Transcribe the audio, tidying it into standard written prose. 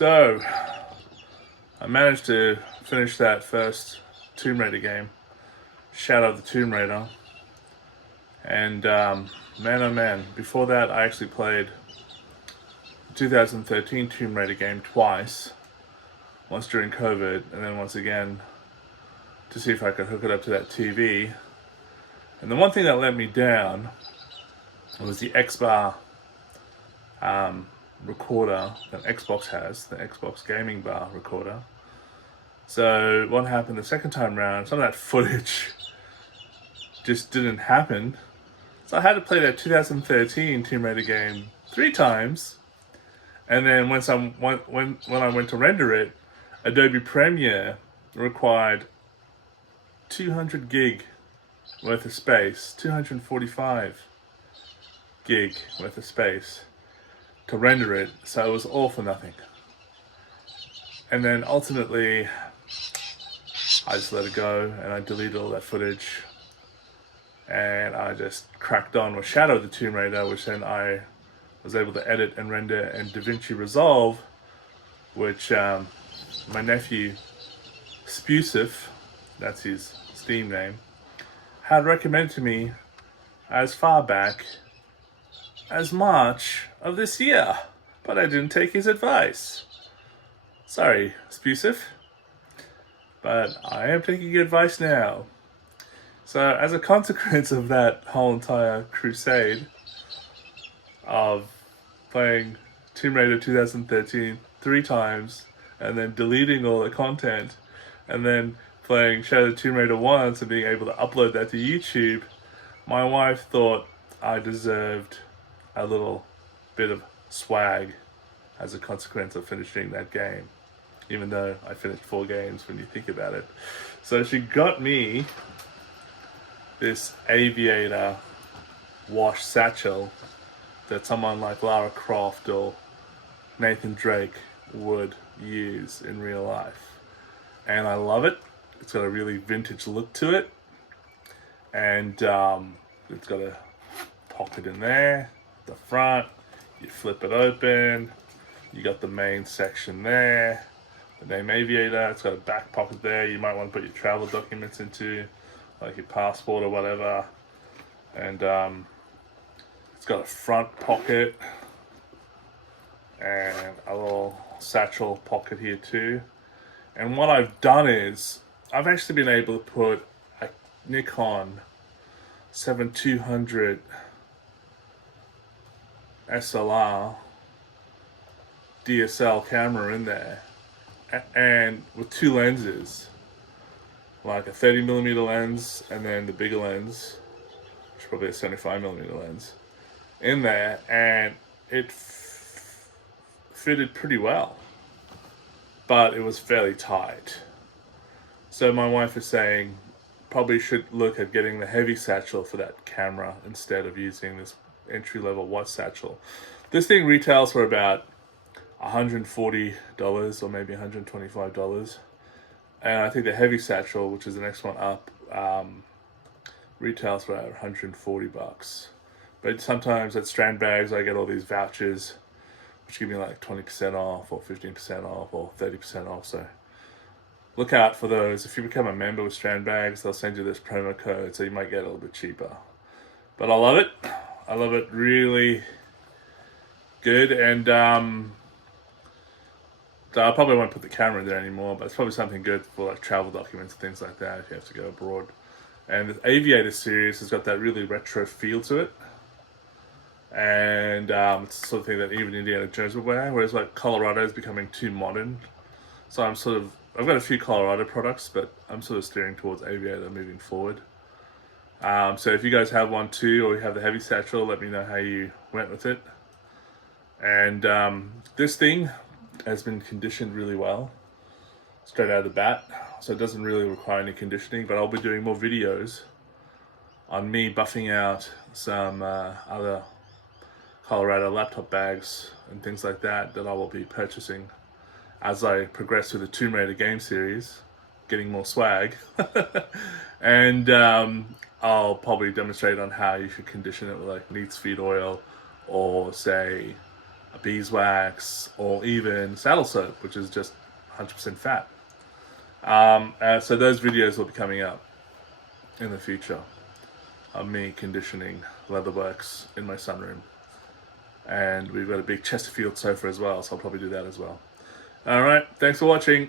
So, I managed to finish that first Tomb Raider game, Shadow of the Tomb Raider, and man oh man, before that I actually played the 2013 Tomb Raider game twice, once during COVID, and then once again to see if I could hook it up to that TV. And the one thing that let me down was the X-Bar recorder that Xbox has, the Xbox Gaming Bar recorder. So what happened the second time round, some of that footage just didn't happen. So I had to play that 2013 Tomb Raider game 3 times. And then when I went to render it, Adobe Premiere required 200 gig worth of space, 245 gig worth of space to render it, so it was all for nothing. And then ultimately, I just let it go and I deleted all that footage and I just cracked on with Shadow of the Tomb Raider, which then I was able to edit and render in DaVinci Resolve, which my nephew Spusif, that's his Steam name, had recommended to me as far back as March of this year, but I didn't take his advice. Sorry, Spusif, but I am taking your advice now. So as a consequence of that whole entire crusade of playing Tomb Raider 2013 3 times and then deleting all the content and then playing Shadow of the Tomb Raider once and being able to upload that to YouTube, my wife thought I deserved a little bit of swag as a consequence of finishing that game, even though I finished 4 games when you think about it. So she got me this AVIATOR wash satchel that someone like Lara Croft or Nathan Drake would use in real life. And I love it. It's got a really vintage look to it. And it's got a pocket in there, the front. You flip it open. You got the main section there. The name Aviator. It's got a back pocket there. You might want to put your travel documents into, like your passport or whatever. And it's got a front pocket and a little satchel pocket here too. And what I've done is I've actually been able to put a Nikon 7200 SLR DSL camera in there, and with 2 lenses, like a 30mm lens and then the bigger lens, which is probably a 75mm lens, in there, and it fitted pretty well, but it was fairly tight. So my wife is saying probably should look at getting the heavy satchel for that camera instead of using this entry-level watt satchel. This thing retails for about $140 or maybe $125, and I think the heavy satchel, which is the next one up, retails for about $140. But sometimes at Strand Bags I get all these vouchers which give me like 20% off or 15% off or 30% off, so look out for those. If you become a member with Strand Bags, they'll send you this promo code, so you might get a little bit cheaper. But I love it. I love it, really good. And I probably won't put the camera in there anymore, but it's probably something good for like travel documents and things like that if you have to go abroad. And the Aviator series has got that really retro feel to it. And it's the sort of thing that even Indiana Jones would wear, whereas like Colorado is becoming too modern. So I've got a few Colorado products, but I'm sort of steering towards Aviator moving forward. So if you guys have one too, or you have the heavy satchel, let me know how you went with it. And this thing has been conditioned really well, straight out of the bat, so it doesn't really require any conditioning, but I'll be doing more videos on me buffing out some other Colorado laptop bags and things like that I will be purchasing as I progress through the Tomb Raider game series, getting more swag. And I'll probably demonstrate on how you should condition it with like neat's feed oil, or say beeswax, or even saddle soap, which is just 100% fat. So those videos will be coming up in the future of me conditioning leatherworks in my sunroom. And we've got a big Chesterfield sofa as well, so I'll probably do that as well. Alright, thanks for watching.